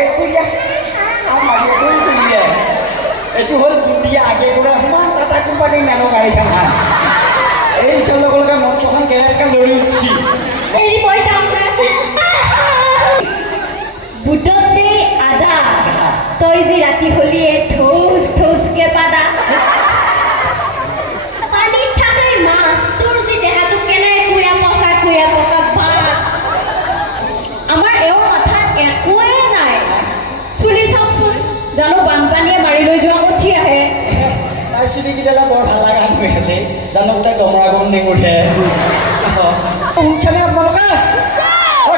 এইটো দিয়া মাৰি আছে তুলিয়ে এইটো হ'ল বুন্দিয়া আগে পৰা সমান টাটা কোম্পানী নানো গাড়ীখন হা এই লগে লগে মঞ্চখন কেনেকৈ লৰি উঠছি বুটত দে আদা তই যে ৰাতি হলিয়ে ঠোস ঠোসকে পাদা পানীত থাকে মাছ তোৰ যে দেহাটো কেনে কুয়া পচা বাছ আমাৰ এওঁৰ মাথাত একোৱে নাই চুলি চাওকচোন জানো বানপানীয়ে মাৰি লৈ যোৱা উঠি আহে তাই চুলিকেইটা বৰ ভাল লগা হৈ আছে জানো গোটেই গমৰা গমনি উঠে শুনছেনে আপোনালোকে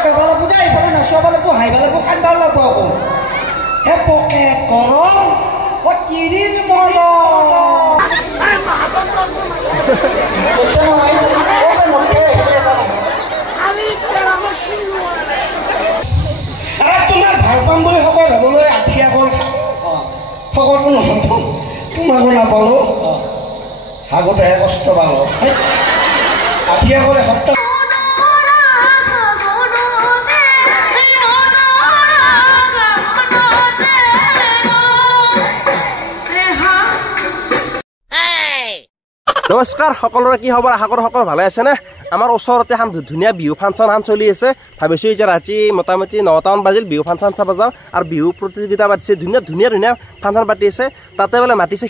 গাব লাগব দেই এইফালে নচুৱাব লাগব হাঁহিব লাগব কান্দিব লাগব আকৌ হে পকেট গৰম তিৰিৰ মৰম তোমাক ভাল পাম বুলি খবৰ হ'বলৈ আঠিয়া গ'ল খবৰটো নহ'ব তোমাকো নাপালো আগতেহে কষ্ট পালো আঠিয়া গ'ল এসপ্তাহ নমস্কাৰ সকলোৰে কি খবৰ আশা কৰোঁ সকলো ভালে আছেনে আমাৰ ওচৰতে এখন ধুনীয়া বিহু ফাংচন এখন চলি আছে ভাবিছোঁ যে ৰাতি মোটামুটি 9টামান বাজিল বিহু ফাংচন চাব যাওঁ আৰু বিহু প্ৰতিযোগিতা পাতিছে ধুনীয়া ফাংচন পাতি আছে তাতে বোলে মাতিছে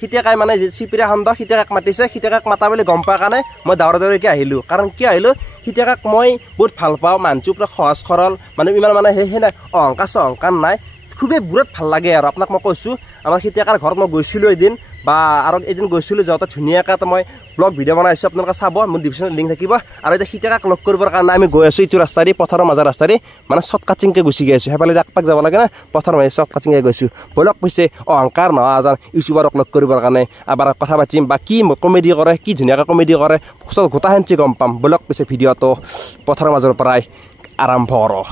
সীতিয়াকাই মানে চিপিৰা খণ্ড সীতিয়াকাক মাতিছে সীতিয়াকাক মাতা বুলি গম পোৱাৰ কাৰণে মই দৌৰাদৌৰিকৈ আহিলোঁ কাৰণ কিয় আহিলোঁ সীতিয়াকাক মই বহুত ভাল পাওঁ মানুহটো পুৰা সহজ সৰল মানে ইমান মানে সেই নাই অহংকাৰ নাই খুবেই বিৰাট ভাল লাগে আৰু আপোনাক মই কৈছোঁ আমাৰ সীতিয়াকাৰ ঘৰত মই গৈছিলোঁ এদিন বা আৰু এদিন গৈছিলোঁ যাওঁতে ধুনীয়াকৈ মই ব্লগ ভিডিঅ' বনাইছোঁ আপোনালোকে চাব মোৰ ডিছক্ৰিপশ্যনত লিংক থাকিব আৰু এতিয়া সীতিয়াকাক লগ কৰিবৰ কাৰণে আমি গৈ আছোঁ এইটো ৰাস্তাদি পথাৰৰ মাজৰ ৰাস্তাদি মানে শ্বৰ্টকাটিংকৈ গুচি গৈ আছোঁ সেইফালে একপাক যাব লাগে না পথাৰৰ মাজে শ্বৰ্টকাটিংকৈ গৈছোঁ বলক পিছে অহংকাৰ নহয় এজন ইউটিউবাৰক লগ কৰিবৰ কাৰণে এবাৰ কথা পাতিম বা কি কমেডি কৰে কি ধুনীয়াকৈ কমেডি কৰে চব গোটাহেঞ্চি গম পাম বলক পিছে ভিডিঅ'টো পথাৰৰ মাজৰ পৰাই আৰম্ভ কৰোঁ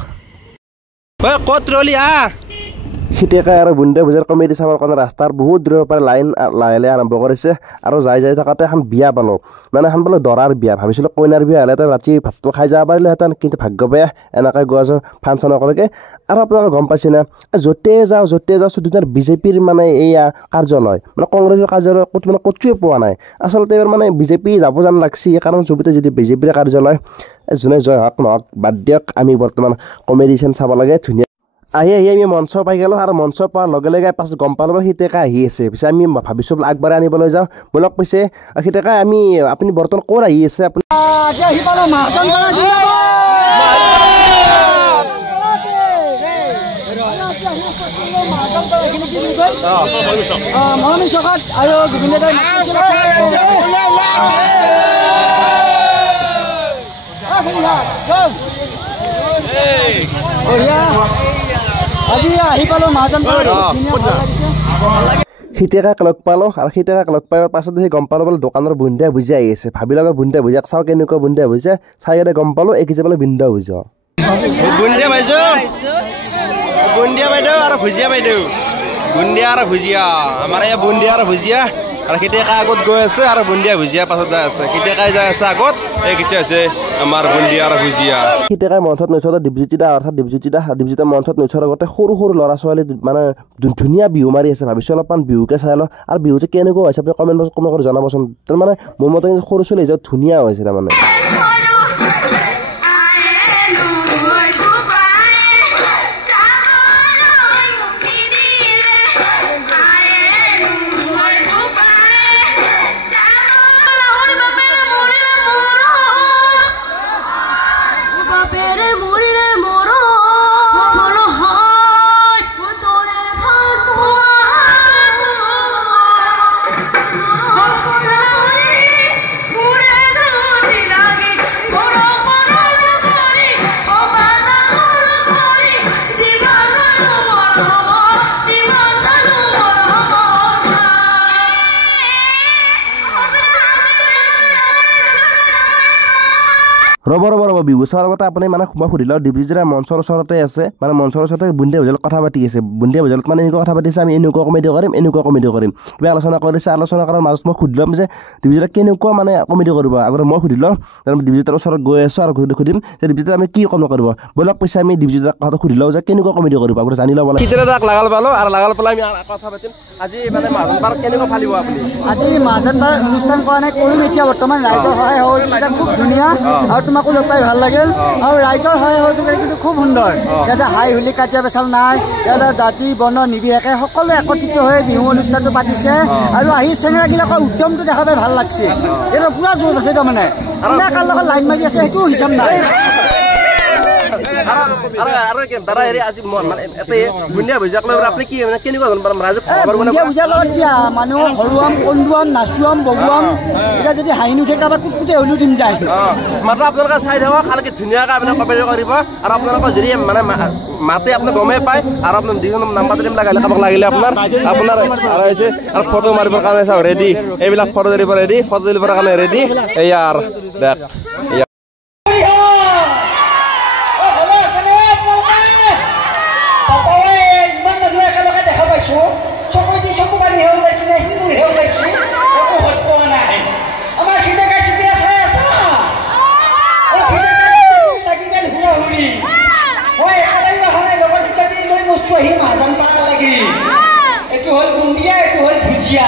ক'ত ৰলি সীতিয়াকাই আৰু বুন্দিয়া বজাৰ কমেডি চাবৰ কাৰণে ৰাস্তাৰ বহুত দূৰৰ পৰা লাইন লাহে আৰম্ভ কৰিছে আৰু যাই থাকোঁতে এখন বিয়া পালোঁ মানে এখন বোলে দৰাৰ বিয়া ভাবিছিলোঁ কইনাৰ বিয়া হ'লে ৰাতি ভাতটো খাই যাব পাৰিলোহেঁতেন কিন্তু ভাগ্য বেয়া এনেকৈ গৈ আছোঁ ফাংচনলৈকে আৰু আপোনালোকে গম পাইছেনে য'তে যাওঁ দুটাৰ বিজেপিৰ মানে এইয়া কাৰ্যালয় মানে কংগ্ৰেছৰ কাৰ্যালয় ক'ত মানে ক'তোৱে পোৱা নাই আচলতে এইবাৰ মানে বিজেপি যাব যেন লাগছি কাৰণ চবতে যদি বিজেপিৰ কাৰ্যালয় যোনে জয় হওক নহওক বাদ দিয়ক আমি বৰ্তমান কমেডিশ্যন চাব লাগে ধুনীয়া আহি আমি মঞ্চ পাই গ'লোঁ আৰু মঞ্চ পোৱাৰ লগে লগে পাছত গম পালোঁ সীতিয়াকাই আহি আছে পিছে আমি ভাবিছোঁ আগবাঢ়াই আনিবলৈ যাওঁ বলক পিছে সীতিয়াকাই আপুনি বৰ্তমান ক'ত আহি আছে আপুনি আহি পালোঁ মৰমী চকাত আৰু গোবিন্দ দাই আজি আহি পালোঁ মহাজন সীতিয়াকাক লগ পালোঁ আৰু সীতিয়াকাক লগ পাই পাছত সেই গম পালোঁ বোলে দোকানৰ বুন্দিয়া ভুজিয়া আহি আছে ভাবি লগা বুন্দিয়া ভুজিয়াক চাওঁ কেনেকুৱা বুন্দিয়া ভুজিয়া চাই কিনে গম পালোঁ এই কিছু বোলে বুন্দিয়া ভুজিয়া বুন্দিয়া বাইদেউ আৰু ভুজিয়া বাইদেউ বুন্দিয়া আৰু ভুজিয়া আমাৰ এই বুন্দিয়া আৰু ভুজিয়া আৰু সীতিয়াকাই আগত গৈ আছে আৰু বুন্দিয়া ভুজিয়া পাছত যাই আছে সীতিয়াকাই যাই আছে আগত এই কিছু আছে আমাৰ বুন্দিয়া আৰু ভুজিয়া সীতিয়াকাই মঞ্চত নৈছতে দীপজ্যোতিদা অৰ্থাৎ দীপজ্যোতিদা মঞ্চত নৈছৰ আগতে সৰু ল'ৰা ছোৱালী মানে ধুনীয়া বিহু মাৰি আছে ভাবিছোঁ অলপমান বিহুকে চাই লওঁ আৰু বিহু যে কেনেকুৱা হৈছে আপুনি কমেণ্ট বক্সত কমেণ্ট কৰি জনাবচোন তাৰমানে মোৰ মতে সৰু ছোৱালী হিচাপে ধুনীয়া হৈছে তাৰমানে Oh, ৰ'ব বিহু চোৱাৰ আগতে আপুনি মানে মই সুধিলোঁ ডিব্ৰুজোৰা মঞ্চৰ ওচৰতে আছে মানে মঞ্চৰ ওচৰতে বুন্দিয়া ভোজলত কথা পাতি আছে বুন্দিয়া ভোজলত মানে এনেকুৱা কথা পাতিছে আমি এনেকুৱা কমেডি কৰিম কিবা আলোচনা কৰিছে আলোচনা কৰাৰ মাজত মই সুধিলোঁ যে ডিব্ৰুজোৰা কেনেকুৱা মানে কমেডি কৰিব আগতে মই সুধিলোঁ ডিব্ৰুজোৰাৰ ওচৰত গৈ আছোঁ আৰু সুধিম যে ডিব্ৰুজোৰা আমি কি কমেডি কৰিব ব'লক কৈছে আমি ডিব্ৰুজোৰাক কথাটো সুধিলোঁ যে কেনেকুৱা কমেডি কৰিব আগতে জানি ল'ব লাগে কেতিয়া তাক লাগাল পালোঁ আৰু লাগাল পেলাই আমি কথা পাতিম আজি মানে মাজন বাৰ কেনেকুৱা ফালিব আপুনি আজি মাজন বাৰ অনুষ্ঠান কৰা নাই কৰিম এতিয়া বৰ্তমান ৰাইজৰ সহায় সহযোগিতা খুব ধুনীয়া আৰু তোমাকো লগ পাই ভাল লাগিল আৰু ৰাইজৰ সহায় সহযোগিতা কিন্তু খুব সুন্দৰ ইয়াতে হাই হুলি কাজিয়া পেচাল নাই ইয়াতে জাতি বৰ্ণ নিৰ্বিশেষে সকলোৱে একত্ৰিত হৈ বিহু অনুষ্ঠানটো পাতিছে আৰু আহি চেঙেৰাগিলাকৰ উদ্যমটো দেখা পাই ভাল লাগছে এইটো পুৰা জোচ আছে তাৰমানে কোনে কাৰ লগত লাইন মাৰি আছে সেইটো হিচাপ নাই দাদা হেৰি আজি বুন্দিয়া ভোজাক লৈ আপুনি কি কেনেকুৱা ৰাইজক বুন্দিয়া ভোজাৰ লগত কি মানুহক হৰুৱাম কন্দুৱাম নাচুৱাম বগুৱাম এতিয়া যদি হাঁহি নুঠে কাৰোবাৰ কুটকুটে হ'লেও দিম যায় মাত্ৰ আপোনালোকে চাই থাকক ভালকে ধুনীয়াকৈ আপুনি কমেডি কৰিব আৰু আপোনালোকৰ যদি মানে মাতে আপুনি গমেই পায় আৰু আপোনাৰ যিকোনো নাম্বাৰ দিম লাগিলে আপোনাৰ হৈছে আৰু ফটো মাৰিবৰ কাৰণে চাওক ৰেডি এইবিলাক ফটো দিব ৰেডি ফটো দিবৰ কাৰণে ৰেডি এয়াৰ দেখ এইটো হ'ল বুন্দিয়া এইটো হ'ল ভুজিয়া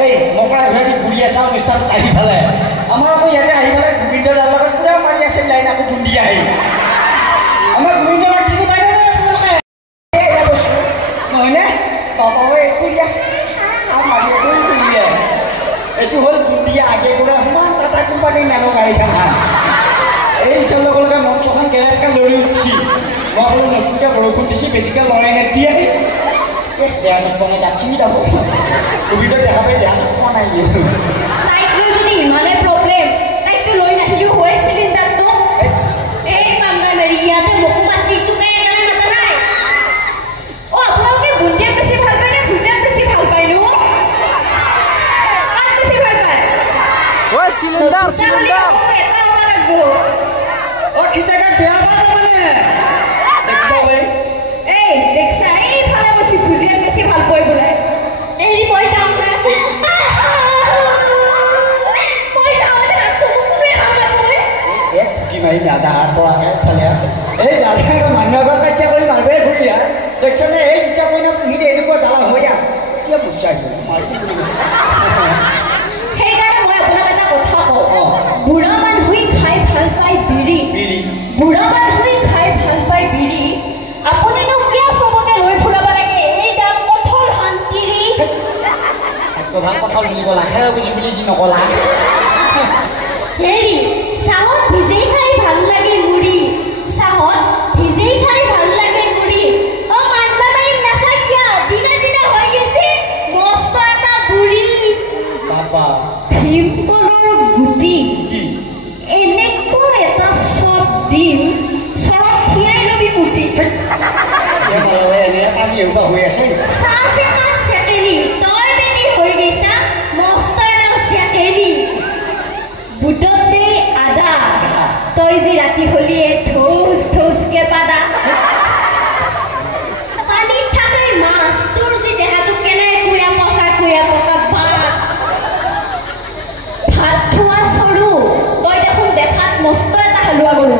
এই মকৰা ঘূৰি ঘূৰি আছে অনুষ্ঠানত আহি পেলে আমাৰ আকৌ ইয়াতে আহি পেলাই গোবিন্দ দাৰ লগত পুৰা মাৰি আছে লাইন আকৌ বুন্দিয়া আহি আমাৰ গোবিন্দ দাৰ চিনি পাই নে আপোনালোকে নহয়নে বাবাও একো মাৰি আছে বুন্দিয়া এইটো হ'ল বুন্দিয়া আগে কৰা সমান টাটা কোম্পানীৰ নানো গাড়ীখন এই ইটাৰ লগে লগে মঞ্চখন কেনেকৈ লৰি উঠছি মই বোলো নতুনকৈ বৰষুণ দিছে বেছিকৈ লৰাই নেদিয়ে দেয়া নপনে যাচ্ছি যাব কোভিড দেখা পাই দেয়া নপনাই লাইক লৈ যদি ইমানে প্ৰব্লেম লাইকটো লৈ নাহিলেও হয় চিলিণ্ডাৰটো এই পান্দা মেৰি ইয়াতে মোকো মাছি তোকে এনে মাতা নাই আপোনালোকে বুন্দিয়া বেছি ভাল পায় নে ভুজিয়া বেছি ভাল পায় নো কাক বেছি ভাল পায় চিলিণ্ডাৰ এটা হ'ব লাগব কিটাকা বেয়া পায় মানে এই দেখছা এই ফালে বেছি ভুজিয়া বেছি ভাল পায় বোলে এৰি মই যাম না মই যাম না তুমি কোনে ভাল পায় কি মাৰি নাজা হাত পৰাকে ফলে এই দাদা মানুহ আগত কাজিয়া কৰি মাৰিবই ঘূৰি দেখছনে এই দুটা কইনা পুহিলে এনেকুৱা জ্বালা হৈ কিয় বুজাই সেইকাৰণে মই আপোনাক এটা কথা কওঁ বুঢ়া মানুহে খাই ভাল পায় বিড়ি বুঢ়া মানুহে খাই ভাল পায় বিড়ি আপুনিনো কিয় চবকে লৈ ফুৰাব লাগে এই দাম কঠোৰ শান্তিৰি ভাল কথা বুলি ক'লা খেৰ বুজি বুলি যি নকলা হেৰি চাহত ভিজেই খাই ভাল লাগে মুড়ি চাহত ভিজেই খাই ভাল লাগে মুড়ি মান্দা মাৰি নাচা কিয় দিনে দিনে হৈ গৈছে মস্ত এটা বুঢ়ী বাবা ভীমকলৰ গুটি এনেকুৱা এটা চব দিম চব থিয়াই লবি মুঠি হৈ আছে চেকেলি তই বেটি হৈ গৈছা মস্ত এটা চেকেলি বুটতে আদা তই যে ৰাতি হলিয়ে ঠোচকে পাদা পানীত থাকে মাছ তোৰ যে দেহাটো কেনে কুয়া পচা বাছ ভাত খোৱা চৰু তই দেখোন দেখাত মস্ত এটা হালোৱা গৰু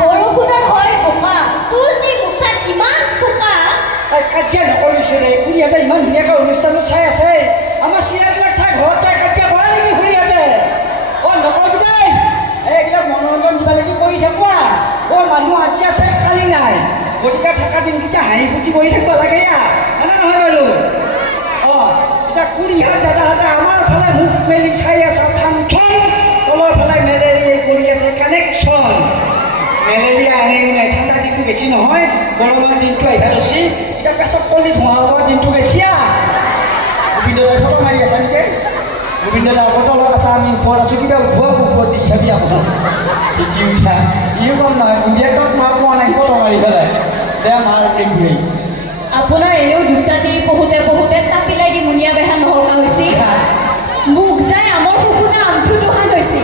বৰষুণৰ হয় বোকা তোৰ যে মুখাত ইমান চোকা কাজিয়া নকৰিছো ৰে খুৰীহঁতে ইমান ধুনীয়াকৈ অনুষ্ঠানটো চাই আছে আমাৰ চিৰিয়ালবিলাক চাই ঘৰত চাই কাজিয়া কৰা নেকি খুৰীহঁতে নকৰিবি দেই এইবিলাক মনোৰঞ্জন কিবা লাগি কৰি থাকোৱা মানুহ আজি আছে খালী নাই গতিকে থকা দিনকেইটা হাঁহি ফুটি কৰি থাকিব লাগে হয়নে নহয় বাৰু এতিয়া খুৰীহঁত দাদাহঁতে আমাৰ ফালে মুখ মেলি চাই আছে ফাংচন তলৰ ফালে মেলেৰিয়াই কৰি আছে কানেকশ্যন মেলেৰিয়া আনি মানে ঠাণ্ডা দিনটো বেছি নহয় গৰমৰ দিনটো আহিবা লৈছি এতিয়া পেচক কলি ধোঁৱা লোৱা দিনটো বেছি গোবিন্দ দাই ফটো মাৰি আছা নেকি গোবিন্দ দাৰ তলত আছা আমি ওপৰত আছোঁ কিবা ওপৰত দি চাবি আপোনাৰ পিঠি উঠা ইও কম নহয় বুন্দিয়াক মাৰ পোৱা নাই ফটো মাৰি পেলাই বেয়া মাৰ ঘূৰি আপোনাৰ এনেও দুটা তিৰি পঢ়োতে তাপিলাই দি মুনিয়া বেহা নহকা হৈছে মোক যাই আমাৰ শুকুনা আঁঠু দুখান হৈছে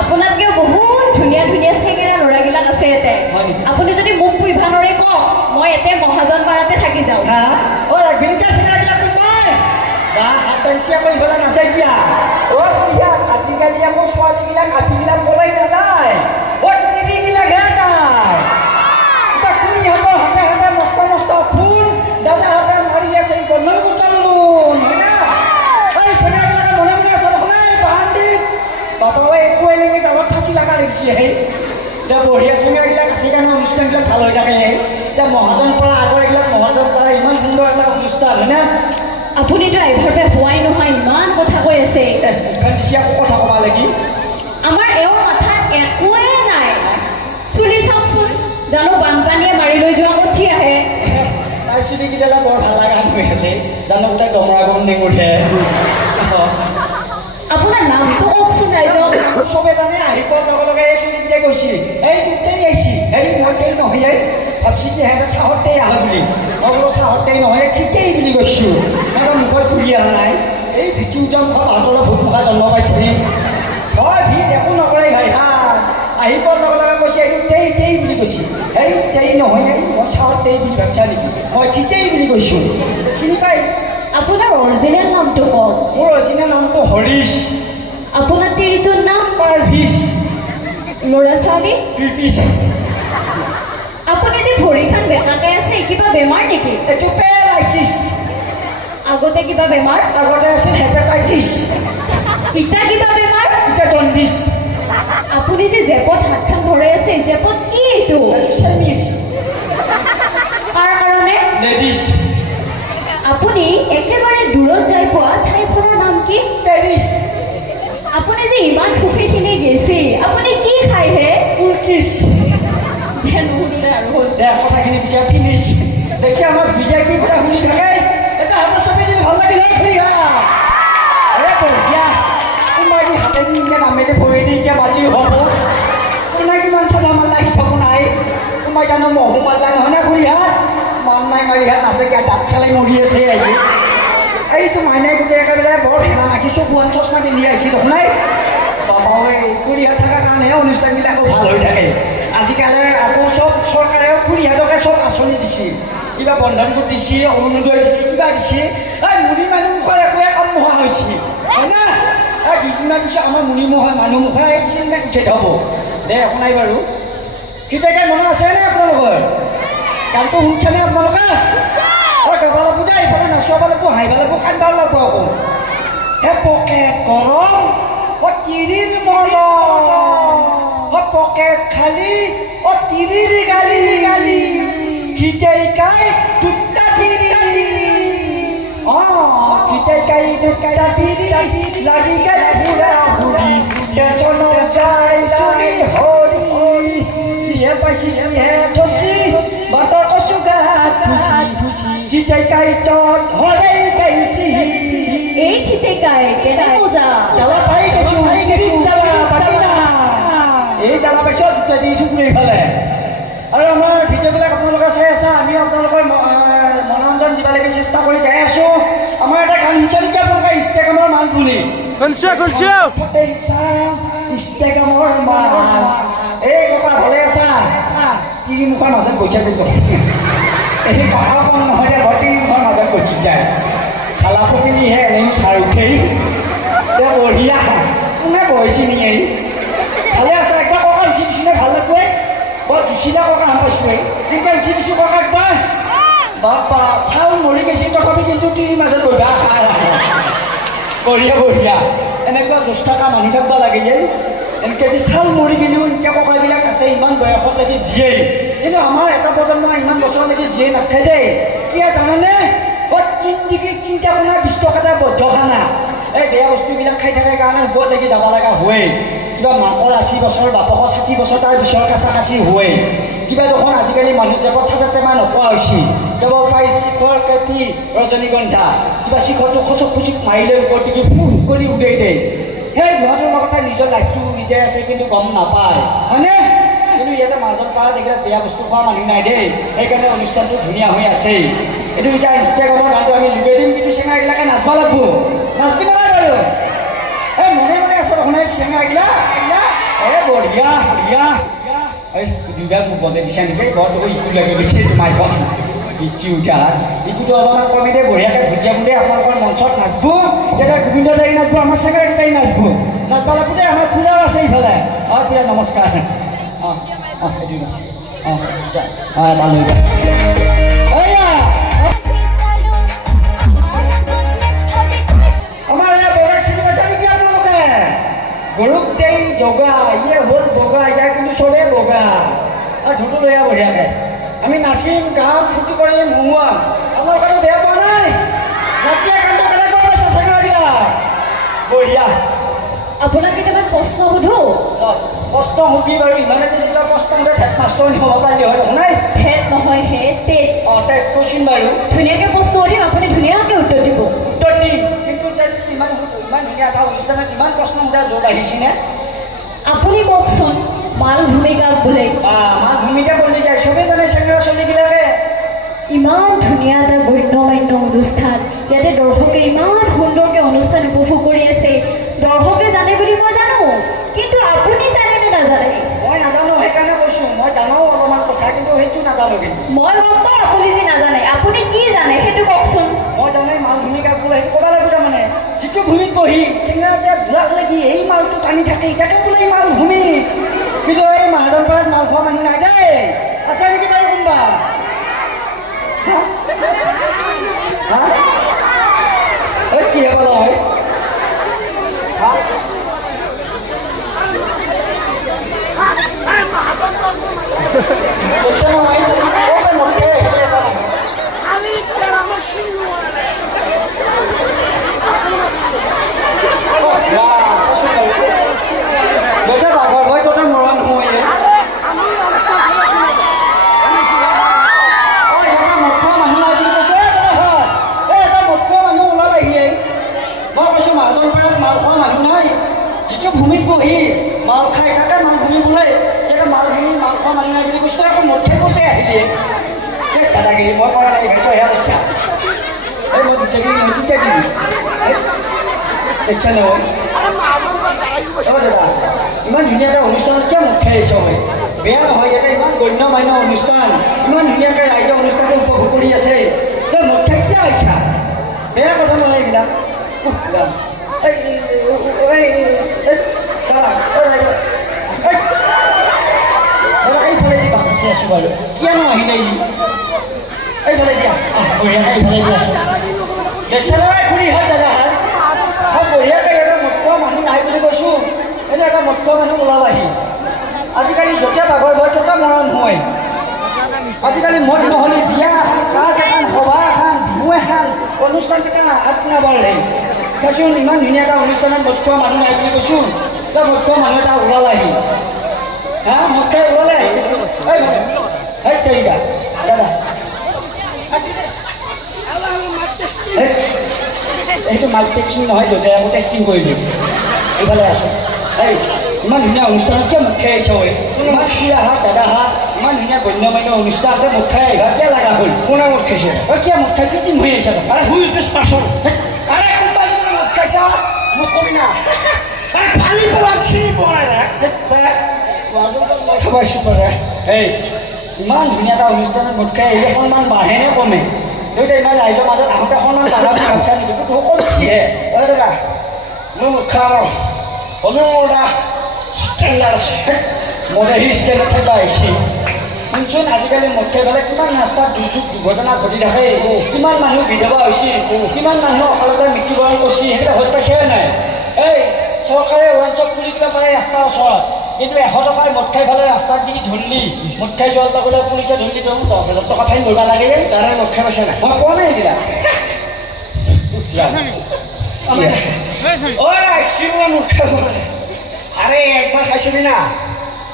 আপোনাতকৈ বহুত আপুনি যদি মোক পুইভানৰে কওক মই এতে মহাজন পাৰাতে থাকি যাওঁ হা অ ৰাগবিনিকা চিনাগিলা কোমাই বা হাতঞ্চিয়া কই বলা নাছে কিয়া অ ইয়া আজিকালি আকৌ ছোৱালীগিলা কাপিগিলা পলাই নাযায় অ তিৰিগিলা হে যায় তা কুনি হতো হাতে হাতে মস্ত মস্ত ফুল দাদা হাতে মাৰি আছে বন্ধন কুতলুন না এই চিনাগিলা মনে মনে আছে নাই বান্দি বাবা ওই কোয়েলেকে যাওয়ার ফাঁসি লাগা লাগছে হে এতিয়া বঢ়িয়া চিনাগিলা কাছি কাৰণে অনুষ্ঠানবিলাক ভাল হৈ থাকে এতিয়া মহাজন পৰা আগৰ এইবিলাক মহাজন পৰা ইমান সুন্দৰ এটা অনুষ্ঠান হয় না আপুনি ড্ৰাইভাৰতে হোৱাই নহয় ইমান কথা কৈ আছে কথা কবা লাগি আমাৰ এওঁৰ মাথাত একোৱে নাই চুলি চাওকচোন জানো বানপানীয়ে মাৰি লৈ যোৱা উঠি আহে তাই চুলিকেইটা বৰ ভাল লগা হৈ আছে জানো গোটেই গমৰা গমনি উঠে আপোনাৰ নামটো কওকচোন ৰাইজক চবে জানে আহিব লগে লগে এই চুলিকেইটাই গৈছে এই গোটেই আহিছে এই মই তেই নহয় ভাবছি কি সিহঁতে চাহতেই আহ বুলি মই বোলো চাহতেই নহয় খিতেই বুলি কৈছোঁ সিহঁতৰ মুখত তুলি অহা নাই এই ভিতুজন ভাৰতৰ ভোট মুখা জন্ম পাইছে হয় ভিত একো নকৰে ভাই হা আহিব লগে লগে কৈছে এইটো তেই তেই বুলি কৈছে এই তেই নহয় মই চাহতেই বুলি ভাবছা নেকি মই খিতেই বুলি কৈছোঁ চিনি পাই আপোনাৰ অৰিজিনেল নামটো কওক মোৰ অৰিজিনেল নামটো হৰিশ আপোনাৰ তিৰিটোৰ নাম পাৰভিশ ল'ৰা ছোৱালী পিপিশ আপুনি যে ভৰিখন বেকাকে আছে কিবা বেমাৰ নেকি এইটো পেৰালাইচিছ আগতে কিবা বেমাৰ আগতে আছিল হেপাটাইটিছ ইটা কিবা বেমাৰ এতিয়া জণ্ডিছ আপুনি যে জেপত হাতখন ভৰাই আছে জেপত কি এইটো চেমিছ কাৰ কাৰণে লেডিছ আপুনি একেবাৰে দূৰত যাই পোৱা ঠাইখনৰ নাম কি পেৰিছ আপুনি যে ইমান সুখীখিনি গৈছে আপুনি কি খায় হে তুৰ্কিছ নুশুনিলে আৰু হ'ল দে কথাখিনি পিছে ফিনিছ দেখি আমাৰ বিজয় কি কথা শুনি থাকে এটা হাতে চবি দিলে ভাল লাগিল ফুৰি হা এ বঢ়িয়া কোনোবাই দি হাতে দি ইনকে নামেদি ভৰি দি ইনকে মালি হ'ব কোনোবাই কিমান চালা মাল্লা হিচাপ নাই কোনোবাই জানো মহো মাল্লা নহয় নে ফুৰি হা মান নাই মাৰি হাত আছে কিয় দাঁত চালাই মৰি আছে আহি এইটো মাইনাই গোটেই একেবাৰে বৰ ভেড়া মাখি চকুৱান চশমা পিন্ধি আহিছে দেখোন নাই বাবা ফুৰি হাত থকাৰ কাৰণেহে অনুষ্ঠানবিলাকো ভাল হৈ থাকে আজিকালি আকৌ চব চৰকাৰে খুৰীহঁতকে চব আঁচনি দিছে কিবা বন্ধন গোট দিছে অৰুণোদয় দিছে কিবা দিছে এই মুনি মানুহ মুখৰ একোৱে কাম নোহোৱা হৈছে হয় না এই দুদিনমান পিছত আমাৰ মুনি মানুহ মুখে এই চিন্তা উঠি থ'ব দে একো নাই বাৰু কেতিয়াকৈ মনত আছেনে আপোনালোকৰ গানটো শুনিছেনে আপোনালোকে গাব লাগিব দেই ইফালে নচুৱাব লাগিব হাঁহিব লাগিব কান্দিব লাগিব আকৌ হে পকেট গৰম তিৰিৰ মৰম পকেট খালি তিৰিৰ গালি গালি খিটাই কাই দুটা তিৰি খিটাই কাই দুটা তিৰি লাগি গাই বুঢ়া বুঢ়ী টেনচন যাই চুৰি হৰি ইহে পাইছি ইহে থচি বাটৰ কচু গাত খুচি খিটাই কাই তত হৰে গাইছি এই খিটেকাই কেনে মজা জ্বালা পাই গৈছো জ্বালা পাতি না এই জ্বালা পাইছোঁ দুটা দি চুকুৰি ইফালে আৰু আমাৰ ভিডিঅ'বিলাক আপোনালোকে চাই আছা আমিও আপোনালোকৰ মনোৰঞ্জন দিবলৈকে চেষ্টা কৰি যাই আছোঁ আমাৰ এটা গান শুনিছে নেকি আপোনালোকে ইনষ্টাগ্ৰামৰ মান বুলি ইনষ্টাগ্ৰামৰ মান এই ককা ভালে আছা তিৰিমুখৰ মাজত গৈছে কিন্তু এই ককাও কম নহয় দে তিৰিমুখৰ মাজত গৈছি যায় চালা পকিলিহে এনেও চাৰ উঠেই এতিয়া বঢ়িয়া কোনে বহিছে নেকি ভালে আছে একবাৰ ককা উঠি দিছিলে ভাল লাগবে বৰ জুচিলা ককা হাম পাইছোঁ তেতিয়া উঠি দিছোঁ ককা একবাৰ বাপা চাউল মৰি গৈছে তথাপি কিন্তু তিৰি মাজত বহিবা খাই বঢ়িয়া বঢ়িয়া এনেকুৱা জোচ থকা মানুহ থাকিব লাগে যে এনেকৈ যে চাউল মৰি গ'লেও এনেকৈ ককাবিলাক আছে ইমান বয়সত লাগি জীয়ে কিন্তু আমাৰ এটা প্ৰজন্ম ইমান বছৰলৈকে জীয়ে নাথাকে দেই কিয় জানানে 3 ডিগ্ৰী চিন্তা কৰা 20 টকাতে বদ্ধ খানা এই বেয়া বস্তুবিলাক খাই থাকে কাৰণে বৰ লাগি যাব লগা হয় কিবা মাকৰ 80 বছৰ বাপকৰ 60 বছৰ তাৰ পিছৰ কাছা কাছি হয় কিবা দেখোন আজিকালি মানুহ জেপত চাদৰ টেমা নোপোৱা হৈছে কেৱল পাই শিখৰ কেপি ৰজনীগন্ধা কিবা শিখৰটো খচক খুচুক মাৰিলে ওপৰত দিকে ফুল কৰি উলিয়াই দিয়ে সেই সিহঁতৰ লগতে নিজৰ লাইফটো নিজে আছে কিন্তু গম নাপায় হয়নে কিন্তু ইয়াতে মাজত পাৰা দেখিলে বেয়া বস্তু খোৱা মানুহ নাই দেই সেইকাৰণে অনুষ্ঠানটো ধুনীয়া হৈ আছে এইটো এতিয়া ইনষ্টাগ্ৰামৰ গানটো আমি লুকাই দিম কিন্তু চেঙাগিলাকে নাচবা লাগব নাচবি নাই বাৰু এই মনে মনে আছো দেখোন চেঙাগিলা এ বঢ়িয়া বঢ়িয়া এই দুইবাৰ মোক বজাই দিছা নেকি বৰ ইটো লাগি গৈছে তোমাৰ ঘৰ ইটি উঠাৰ ইটোতো অলপমান কমি দে বঢ়িয়াকৈ ভুজিয়া বুলিয়ে আপোনালোকৰ মঞ্চত নাচব এতিয়া গোবিন্দ দাই নাচব আমাৰ চেক্ৰেটাৰী দাই নাচব নাচবা লাগব দে আমাৰ খুৰাও আছে ইফালে হয় খুৰা নমস্কাৰ অঁ অঁ এইটো অঁ অঁ এটা লৈ যা আমাৰ ইয়াৰ বগাক চিনি পাইছা নেকি আপোনালোকে গৰুক দেই জগা ইয়ে হ'ল বগা ইয়াৰ কিন্তু চবেই বগা ঢোলটো লৈ আহ বঢ়িয়াকৈ আমি নাচিম গাম ফূৰ্তি কৰিম হুমুৱাম আপোনালোকে বেয়া পোৱা নাই নাচিয়া কামটো বেলেগ পাইছা চেক্ৰেটাৰীয়া বঢ়িয়া আপোনাক কেতিয়াবা প্ৰশ্ন সোধো প্ৰশ্ন সুধি বাৰু ইমানে যে নিজৰ প্ৰশ্ন সোধে ঠেট মাষ্টৰ হ'ব পাৰিলে হয় নাই ঠেট নহয় হে টেট অঁ টেট কৈছিল বাৰু ধুনীয়াকৈ প্ৰশ্ন সুধিম আপুনি ধুনীয়াকৈ উত্তৰ দিব উত্তৰ দিম কিন্তু ইমান ধুনীয়া এটা অনুষ্ঠানত ইমান প্ৰশ্ন সোধা জোৰ আহিছেনে আপুনি কওকচোন মাল ভূমিকা বোলে মাল ভূমিকা বলি যায় চবেই জানে চেঙেৰা ছোৱালীবিলাকে ইমান ধুনীয়া এটা গণ্যমান্য অনুষ্ঠান ইয়াতে দৰ্শকে ইমান সুন্দৰকৈ অনুষ্ঠান উপভোগ কৰি আছে দৰ্শকে জানে বুলি মই জানো কিন্তু আপুনি জানে নে নাজানে মই নাজানো সেইকাৰণে কৈছো মই জানো অলপমান কথা কিন্তু সেইটো নাজানো কিন্তু মই গম পাওঁ আপুনি যে নাজানে আপুনি কি জানে সেইটো কওকচোন মই জানে মাল ভূমিকা বোলে সেইটো ক'ব লাগিব তাৰমানে যিটো ভূমিত বহি চিঙেৰাবিলাক ঘূৰাক লাগি এই মালটো টানি থাকে তাকে বোলে এই মাল ভূমি কিন্তু এই মাহাজন পাৰাত মাল খোৱা মানুহ নাই দেই আছে নেকি বাৰু কোনোবা কি হ'ব নহয় ভূমিত বহি মাল খাই থাকে মাল ভূমি বোলে এতিয়া মাল ভূমি মাল খোৱা মানুহ নাই বুলি কৈছে আকৌ মঠে ক'তে আহিলে দাদাগিৰি মই কৰা নাই এইটো সেয়া কৈছা এই মই গোটেইখিনি নৈতিকে দিবি দেখছা নহয় দাদা ইমান ধুনীয়া এটা অনুষ্ঠানত কিয় মুখে আহিছ মই বেয়া নহয় ইয়াতে ইমান গণ্য মান্য অনুষ্ঠান ইমান ধুনীয়াকৈ ৰাইজৰ অনুষ্ঠানটো উপভোগ কৰি আছে তই মুখে কিয় আহিছা বেয়া কথা নহয় এইবিলাক এইফালে দি বাছি আছো বাৰু কিয়নো আহিলে এইফালে দিয়া বঢ়িয়াকৈ এইফালে দি আছো দেখছে নহয় খুৰী হয় দাদাহাত মই বঢ়িয়াকৈ এটা মটকুৱা মানুহ নাই বুলি কৈছোঁ এইটো এটা মটকুৱা মানুহ ওলালাহি আজিকালি য'তে বাঘৰ ভয় ত'তে মৰণ হয় আজিকালি মদ নহ'লে বিয়া এখন কাজ এখন সভা এখন বিহু এখন অনুষ্ঠান এটা আত্মীয় বাঢ়ে চাইছোন ইমান ধুনীয়া এটা অনুষ্ঠানত মদ খোৱা মানুহ নাই বুলি কৈছোঁ তই মদ খোৱা মানুহ এটা ওলালাহি হা মদ খাই ওলালে আহিছে এই তেৰিকা দাদা এইটো মাইক টেষ্টিং নহয় দেউতাই আকৌ টেষ্টিং কৰি দিম এইফালে আছোঁ এই ইমান ধুনীয়া অনুষ্ঠানত কিয় মুখ খাই আহিছ ঐ ইমান খুৰাহাত দাদাহাত ইমান ধুনীয়া গণ্যমান্য অনুষ্ঠান তই মুখ খাই আহিবা কিয় লগা হ'ল কোনে মুখ খাইছে ঐ কিয় মুখ খাই কি হৈ আহিছে আৰে হুইজ দিছ পাৰ্চন আৰে কোনোবা যদি মুখ খাইছা মোক কবি না আৰে ফালি পেলাম চিনি পোৱা নাই খাবাইছোঁ পাৰে এই ইমান ধুনীয়া এটা অনুষ্ঠানত মুখ খাই আহিলে সন্মান বাঢ়ে নে কমে দেউতা ইমান ৰাইজৰ মাজত আহোঁতে সন্মান বাঢ়া বুলি ভাবছা নেকি তোক সকলোচিহে ঐ দাদা মোৰ মুখ খাওঁ হ'লেও এটা ষ্টেণ্ডাৰ্ড আছে মদে সি ষ্টেণ্ডাৰ্ড থাকিব আহিছে শুনচোন আজিকালি মদ খাই পেলাই কিমান ৰাস্তাত দুৰ্যোগ দুৰ্ঘটনা ঘটি থাকে কিমান মানুহ বিধৱা হৈছে কিমান মানুহ অকালতে মৃত্যুবৰণ কৰিছে সেইবিলাক হৈ পাইছে নাই এই চৰকাৰে ওৱান শ্বপ খুলি দিব পাৰে ৰাস্তাৰ ওচৰত কিন্তু 100 টকাৰ মদ খাই পেলাই ৰাস্তাত যদি ধৰিলি মদ খাই যোৱাৰ লগে লগে পুলিচে ধৰিলি তই 10,000 টকা ফাইন ভৰিব লাগে তাৰে মদ খাই পাইছে নাই মই কোৱা নাই এইবিলাক আরে একবার খাইছিলি না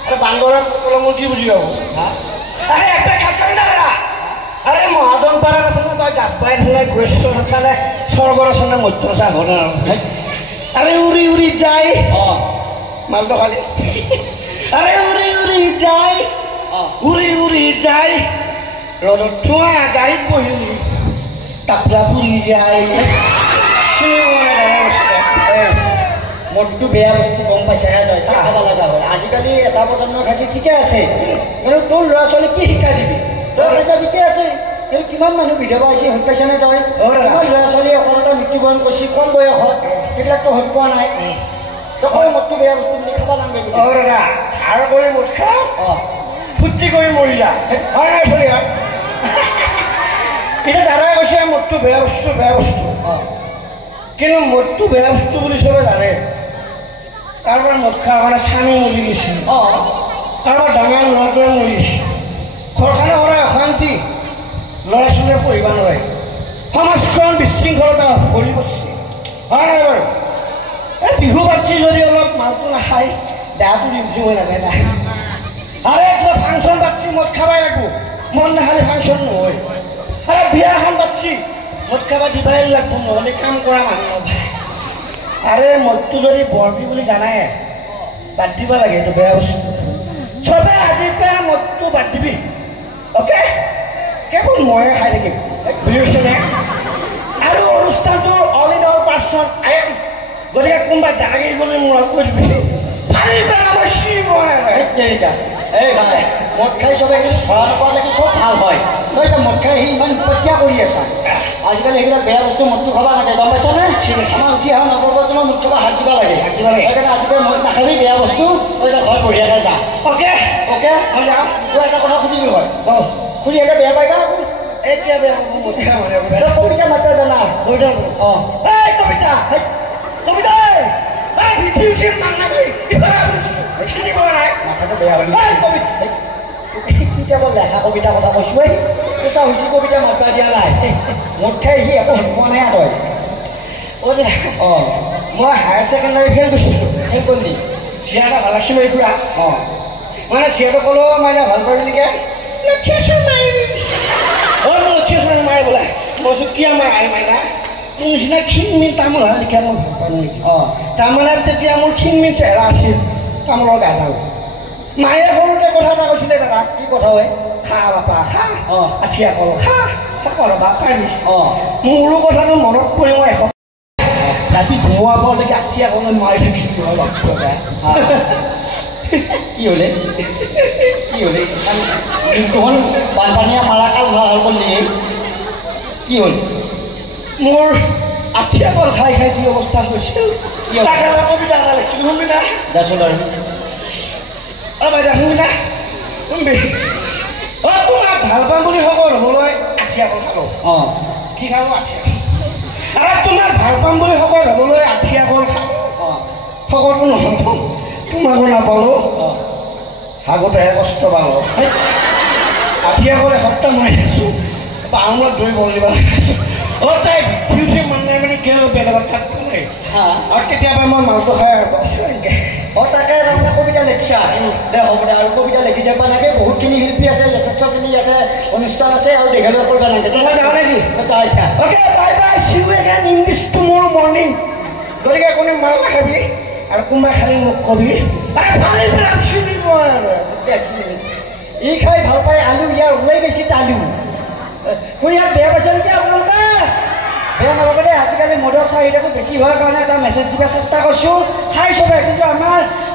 আরে বাঙ্গরের কলম কি বুঝি যাবো আরে একবার খাইছিলি না আরে মহাজন পাড়ার আছে না তই গাছ পাই থাকলে গ্রেস্ট আছে না স্বর্গর আছে না মধ্য আছে হল আরে উড়ি উড়ি যাই মালটো খালি আরে উড়ি উড়ি যাই উড়ি উড়ি যাই রোদত থোয়া গাড়ীত বহিলি টাকলা পুরি যায় মদটো বেয়া বস্তু গম পাইছাহে তই কি খাব লগা হয় আজিকালি এটা প্ৰজন্ম খাইছে ঠিকে আছে কিন্তু তোৰ ল'ৰা ছোৱালী কি শিক্ষা দিবি তই খাইছা ঠিকে আছে কিন্তু কিমান মানুহ বিধৱা হৈছে হৈ পাইছানে তই কিমান ল'ৰা ছোৱালী অকলতে মৃত্যুবৰণ কৰিছে কম বয়সত সেইবিলাকতো হৈ পোৱা নাই তই মদটো বেয়া বস্তু বুলি খাব নালাগে দাদা ধাৰ কৰি মদ খাওঁ ফূৰ্তি কৰি মৰি যা হয় নাই চলি এতিয়া দাদাই কৈছে মদটো বেয়া বস্তু কিন্তু মদটো বেয়া বস্তু বুলি চবে জানে তাৰপৰা মদ খোৱা মানে স্বামী মৰি গৈছে তাৰপৰা ডাঙৰ ল'ৰাটোৱে মৰিছে ঘৰখনে সদায় অশান্তি ল'ৰা ছোৱালীয়ে পঢ়িব নোৱাৰে সমাজখন বিশৃংখলতা ভৰি পৰিছে হয় নাই বাৰু এই বিহু পাতিছে যদি অলপ মালটো নাখায় দেহাটো ৰিমঝিম হৈ নাযায় না আৰে কিবা ফাংচন পাতিছে মদ খাবাই লাগিব মদ নাখালে ফাংচন নহয় আৰে বিয়া এখন পাতিছে মদ খাবা দিবাই লাগিব নহ'লে কাম কৰা মানুহ নাপায় আৰে মদটো যদি বৰবি বুলি জানাই বাদ দিব লাগে এইটো বেয়া বস্তু চবে আজিৰ পৰা মদটো বাদ দিবি অ'কে কেৱল ময়ে খাই থাকিম বুজিছেনে আৰু অনুষ্ঠানটো all in all person I am গতিকে কোনোবা জাগি গ'লে মোৰ কৈ দিবি এই ভাই মদ খাই চবে ধৰা নপৰা লাগি চব ভাল হয় তই এতিয়া মদ খাই সি ইমান প্ৰক্ৰিয়া কৰি আছা আজিকালি সেইবিলাক বেয়া বস্তু মদটো খাব লাগে গম পাইছানে আমাৰ উঠি অহা নৱপ্ৰজন্মৰ মুখ খাব হাত দিব লাগে সেইকাৰণে আজিকালি মদ নাখাবি বেয়া বস্তু তই এতিয়া ঘৰত বঢ়িয়াকৈ যা অ'কে অ'কে মই যাওঁ তোৰ এটা কথা সুধিলোঁ হয় খুৰী এতিয়া বেয়া পাইবা আকৌ এতিয়া বেয়া হ'ব মদ খাই মানে কবিতা মাত্ৰ জানা অঁ এই কবিতা কবিতা মাথাটো বেয়া হ'ল কেতিয়াবা লেখা কবিতা কথা কৈছোঁ এই কেঁচা হৈছে কবিতা মাত্ৰা দিয়া নাই মদ খাই সি একো পোৱা নাই তই অঁ মই হায়াৰ ছেকেণ্ডাৰী ফেইল কৰিছিলোঁ সেই কৰিলি চিয়া এটা ভাল লাগছে মই ফুৰা অঁ মানে চিয়াটো ক'লো মই এতিয়া ভাল পাৰি নেকি মই লক্ষ্য মাৰে বোলে মই কিয় মই আই মাইনা তোৰ নিচিনা ক্ষীণমিন তামোল হ'লে লিখা মই ভাল পাওঁ নেকি তাৰমানে তেতিয়া মোৰ ক্ষীণমিন চেহেৰা আছিল তামোলৰ গাজাল মায়ে সৰুতে কথা এটা কৈছিলে দাদা কি কথা হয় খা বাপা খা অঁ আঠিয়া কল খা কৰবা পাৰি অঁ মোৰো কথাটো মনত পৰি মই এখন ৰাতি ঘুমোৱাবলৈকে আঠিয়া কল মাৰি থাকিলোঁ হয় বাপা কি হ'লে কি হ'লে তখন বানপানীয়ে মাৰা কাল ভাল কৰিলি কি হ'ল মোৰ আঠিয়া কল খাই খাই যি অৱস্থা হৈছিল তাকে কবিতা এটা লিখিছিলোঁ শুনবি না দেচোন আৰু অ বাইদেউ শুনবি না শুনবি অ তোমাক ভাল পাম বুলি সকল হ'বলৈ আঠিয়া কল খালোঁ অঁ কি খালোঁ আঠিয়া আৰু তোমাক ভাল পাম বুলি সকল হ'বলৈ আঠিয়া কল খালোঁ অঁ সকলো নহ'ব তোমাকো নাপালোঁ অঁ আগতেহে কষ্ট পালোঁ আঠিয়া কল এসপ্তাহ মই আছোঁ বাউনত দৌৰিব লাগিব অ' তাই ফিউচি মানে মানে কিয় বেলেগত থাকিব লাগে আৰু কেতিয়াবা মই মাংস খাই আৰু অঁ তাকে তাৰমানে কবিতা লিখিছা দে হ'ব দে আৰু কবিতা লিখি থাকিব লাগে বহুতখিনি শিল্পী আছে যথেষ্টখিনি ইয়াতে অনুষ্ঠান আছে আৰু দীঘলীয়া কৰিব লাগে তোমাক যাওঁ নেকি আচ্ছা okay bye bye see you again English tomorrow morning গতিকে কোনো মাল নাখাবি আৰু কোনোবাই খালি মোক কবি ভালেই বেয়া চিনিব আৰু ই খাই ভাল পায় আলু ইয়াৰ ওলাই গৈছে আলু খুৰী ইয়াত বেয়া পাইছে নেকি আপোনালোকে বেয়া নাপাব দেই আজিকালি মদৰ চাহিদাটো বেছি হোৱাৰ কাৰণে এটা মেছেজ দিব চেষ্টা কৰিছোঁ খাই চবে কিন্তু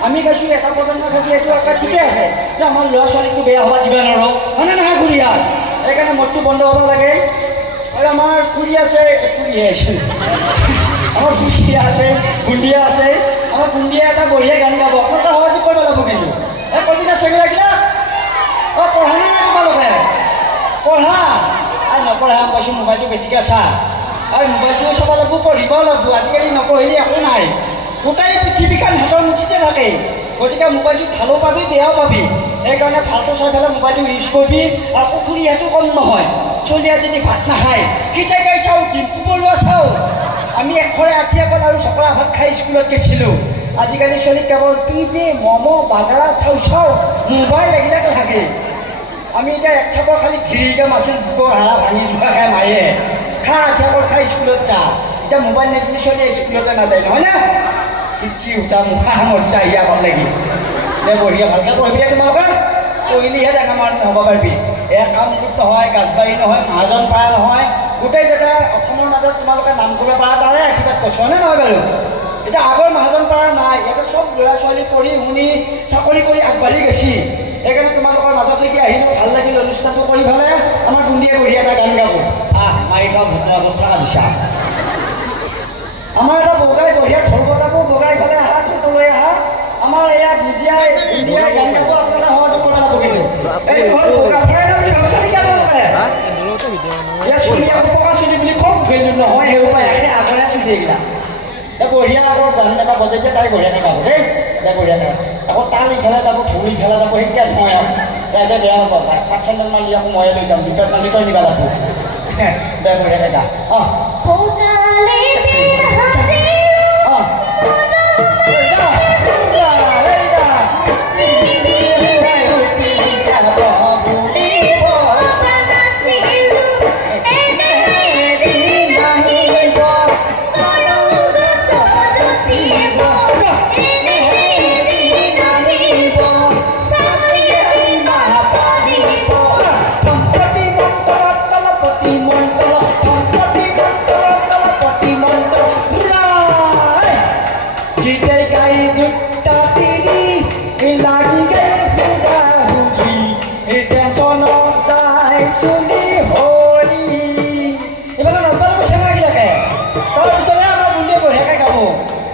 আমি খাইছোঁ এটা প্ৰজন্ম খাইছোঁ এইটো আকৌ ঠিকে আছে কিন্তু আমাৰ ল'ৰা ছোৱালীকটো বেয়া হ'ব দিব নোৱাৰোঁ হয়নে নহয় খুৰী ইয়াত সেইকাৰণে মদটো বন্ধ হ'ব লাগে আৰু আমাৰ খুৰী আছে খুৰীহে আহিছোঁ আমাৰ বুঢ়িয়া আছে বুন্দিয়া আছে আমাৰ বুন্দিয়া এটা বঢ়িয়া গান গাব আপোনালোকে সহযোগ কৰিব লাগিব কিন্তু এই কবিতা চবিবিলাকিলা অঁ পঢ়া নাই তোমালোকে পঢ়া আৰু নপঢ়া পাইছোঁ মোবাইলটো বেছিকৈ চা আৰু মোবাইলটো চাব লাগিব পঢ়িব লাগিব আজিকালি নপঢ়িলে একো নাই গোটেই পৃথিৱীখন হাতৰ মুঠিতে থাকে গতিকে মোবাইলটো ভালো পাবি বেয়াও পাবি সেইকাৰণে ভালটো চাই পেলাই মোবাইলটো ইউজ কৰিবি আৰু পুখুৰী সেইটো কম নহয় চলিয়া যদি ভাত নাখায় কিটাকাই চাওঁ ডিম্পু বৰুৱা চাওঁ আমি এশৰে আঠিয়া কল আৰু চকৰা ভাত খাই স্কুলত গৈছিলোঁ আজিকালি চলি কেৱল পিজি ম'ম' বাগৰা চাউ চাওঁ মোবাইল এইবিলাক থাকে আমি এতিয়া এক চাপৰ খালি ধিৰিকৈ মাছিল বুকৰ হাৰা ভাঙি যোৱা খাই মায়ে খা আঠিয়া কল খাই স্কুলত যা এতিয়া মোবাইল নেটলি চলিয়ে স্কুলতে নাযায় নহয় না কিচি উঠা মুখা মজ্জা আহিয়া ভাল লাগি দে বঢ়িয়া ভালকৈ পঢ়িবি তোমালোকে পঢ়িলেহে ডাঙৰ মানুহ হ'ব পাৰিবি এয়া কামৰূপ নহয় গাজবাৰী নহয় মহাজন পাৰা নহয় গোটেই জেগা অসমৰ মাজত তোমালোকে নাম কৰিব পাৰা তাৰে আশীৰ্বাদ কৈছোঁ হয়নে নহয় বাৰু এতিয়া আগৰ মহাজন পৰা নাই, এতিয়া চব ল'ৰা ছোৱালী পঢ়ি শুনি চাকৰি কৰি আগবাঢ়ি গৈছি। সেইকাৰণে তোমালোকৰ মাজত লাগি আহিলোঁ, ভাল লাগিল অনুষ্ঠানটো কৰি ফালে। আমাৰ গুণ্ডিয়ে বঢ়িয়া এটা গান গাব। মাৰি থোৱা ভূতৰ অৱস্থা দিছা। আমাৰ এটা বগাই বঢ়িয়া ঢোল বজাব, বগাই ফালে আহা, ঢোলটো লৈ আহা। আমাৰ এয়া বুজিয়াই গুণ্ডিয়াই গান গাব, আপোনালোকে সহযোগ কৰিব লাগিব কিন্তু। এই ঘৰত বগা ফৰাই ন বুলি ভাবিছা নেকি আপোনালোকে? চুলি আকৌ পকা চুলি বুলি খুব গেলো নহয়, সেইবোৰ একে আগৰে চুলি এইকেইটা। বঢ়িয়া আকৌ গান এটা বজাই যে তাই বঢ়িয়াকৈ গাব দেই, তাই বঢ়িয়াকৈ। আকৌ তাল ইফালে যাব, ঢোল ইফালে যাব, সেইতিয়া নহয় আৰু ৰাইজে বেয়া হ'ব। পাঁচ চেণ্ডেল মাৰি আকৌ ময়ে লৈ যাম, দুটাত মালি তই নিবা লাগিব। দে বঢ়িয়াকৈ গা।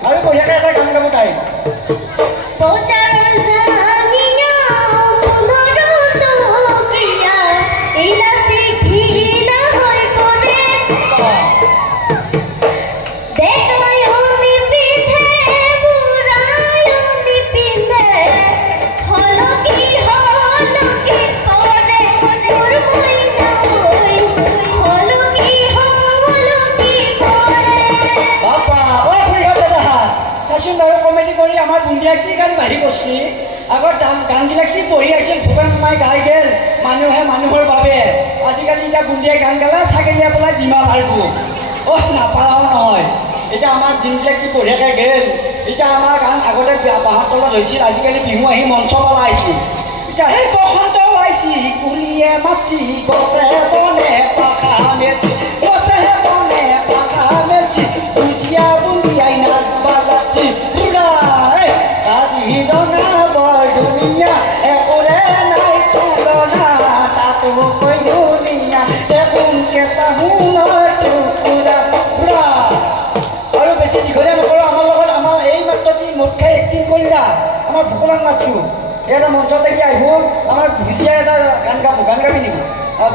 আৰু বঢ়িয়াকৈ এটা গান গাব তাই। কমেডি কৰি আমাৰ বুন্দিয়া কি গান বাঢ়ি কৰিছে। আগত গানবিলাক কি পঢ়ি আহিছিল, ভূপেন মামাই গাই গেল মানুহে মানুহৰ বাবে। আজিকালি এতিয়া বুন্দিয়াই গান গালে ছাগলীয়া পেলাই ডিমা মাৰিব। নাপাৰাও নহয়। এতিয়া আমাৰ দিনবিলাক কি বঢ়িয়াকৈ গেল। এতিয়া আমাৰ গান আগতে বাঁহৰ তলত হৈছিল, আজিকালি বিহু আহি মঞ্চ পালা আহিছিল। এতিয়া সেই বসন্ত ওলাইছি, কুলিয়ে মাছি, গছে বনে পাখা মেচি, গছে বনে পাখা মেচি, বুজিয়া বুন্দিয়াই নাচবা লাগছি। কাজিৰঙা বৰ ধুনীয়া, একোৰে নাই তুলনা, তাতো কৈ ধুনীয়া, দেখোন কেঁচা সোণৰ টুকুৰা। আৰু বেছি দীঘলীয়া নকৰোঁ, আমাৰ লগত আমাৰ এই মাত্ৰ যি মুঠ খাই এক্টিং কৰিলা, আমাৰ ভোকলাক মাতছোঁ। এটা মঞ্চত লাগি আহিব, আমাৰ ভুজিয়া এটা গান গাব। গান গাবি নেকি?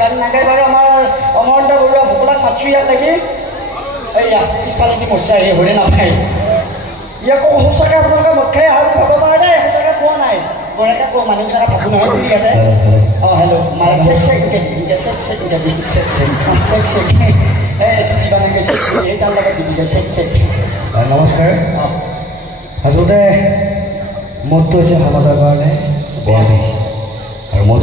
গান নাগাই বাৰু আমাৰ অমৰন্ত বৰুৱা ভোকলাক মাতছোঁ ইয়াত লাগি। এইয়া পিছফালে কি মৰিছা, এই হৰে নাপায়। ইয়াকো সঁচাকৈ আপোনালোকে মদ খাই আহা খাব পাৰে দেই, সঁচাকৈ খোৱা নাই। বঢ়িয়াকৈ কওঁ, মানুহবিলাকে ভাবো নহয় ইয়াতে। Hello' my check check check check check check এইটো কিবা এনেকৈ চেক এই তাৰ লগত দিবিছে চেক চেক। নমস্কাৰ। আচলতে মদটো হৈছে সমাজৰ কাৰণে বেয়া, আৰু মদ